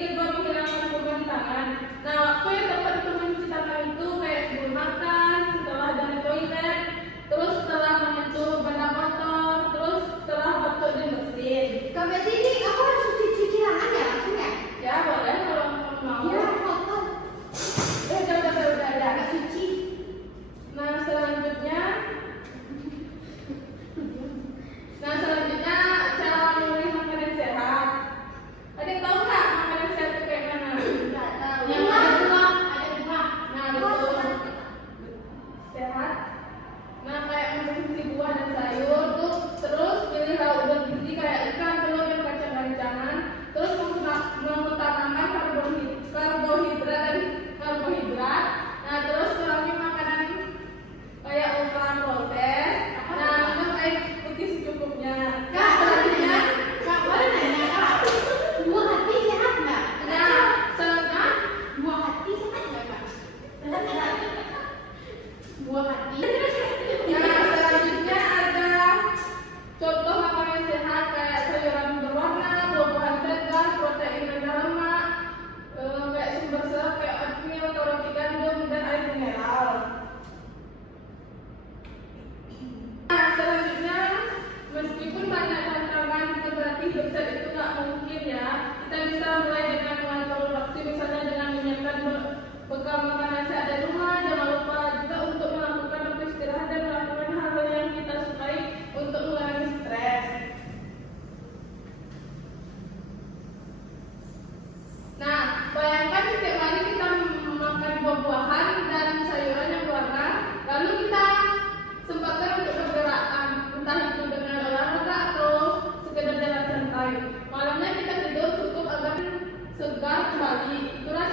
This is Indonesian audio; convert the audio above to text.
kedua menghilangkan kebantangan. Nah, waktu yang dapat untuk mencuci tangan itu kayak sebelum makan, setelah dari toilet, terus setelah menyentuh benda kotor, terus setelah batuk di mesin. Sampai sini aku harus cuci tangan ya langsung ya? Ya boleh kalau kamu mau. Ya kotor. Udah. Agak cuci. Nah selanjutnya cara memilih makanan sehat. Adik tahu nggak makanan sehat itu kayak mana? Nggak tahu. Yang Ada buah. Nah betul. Sehat. Nah kayak mengkonsumsi buah dan sayur tuh, terus pilih lauk bergizi kayak ikan, telur, dan kacang-kacangan. Terus mengutamakan karbohidrat. Nah terus kurangi makanan kayak ultra proses. Nah minum air putih secukupnya. Kak, Selanjutnya, Kak, boleh nanya Kak? Buah hati sehat nggak? nah selanjutnya Buah hati sehat nggak Kak? Sehat nggak? Buah hati. selanjutnya ada contoh makanan sehat kayak sayuran berwarna, buah-buahan segar, protein rendah lemak, kayak sumber serat kayak oatmeal, roti gandum, dan air mineral. Nah, selanjutnya meskipun banyak tantangan bukan berarti hidup sehat itu nggak mungkin ya. Kita bisa mulai dengan mengatur waktu, misalnya dengan menyiapkan bekal makanan sehat dari rumah. Jangan lupa juga untuk melakukan waktu istirahat dan melakukan hal-hal yang kita sukai untuk mengurangi stres. Nah, bayangkan setiap hari kita makan buah-buahan dan sayuran yang berwarna, lalu kita sempatkan untuk bergerak, entah itu dengan olahraga atau sekedar jalan santai. Malamnya kita tidur cukup agar segar kembali. Itulah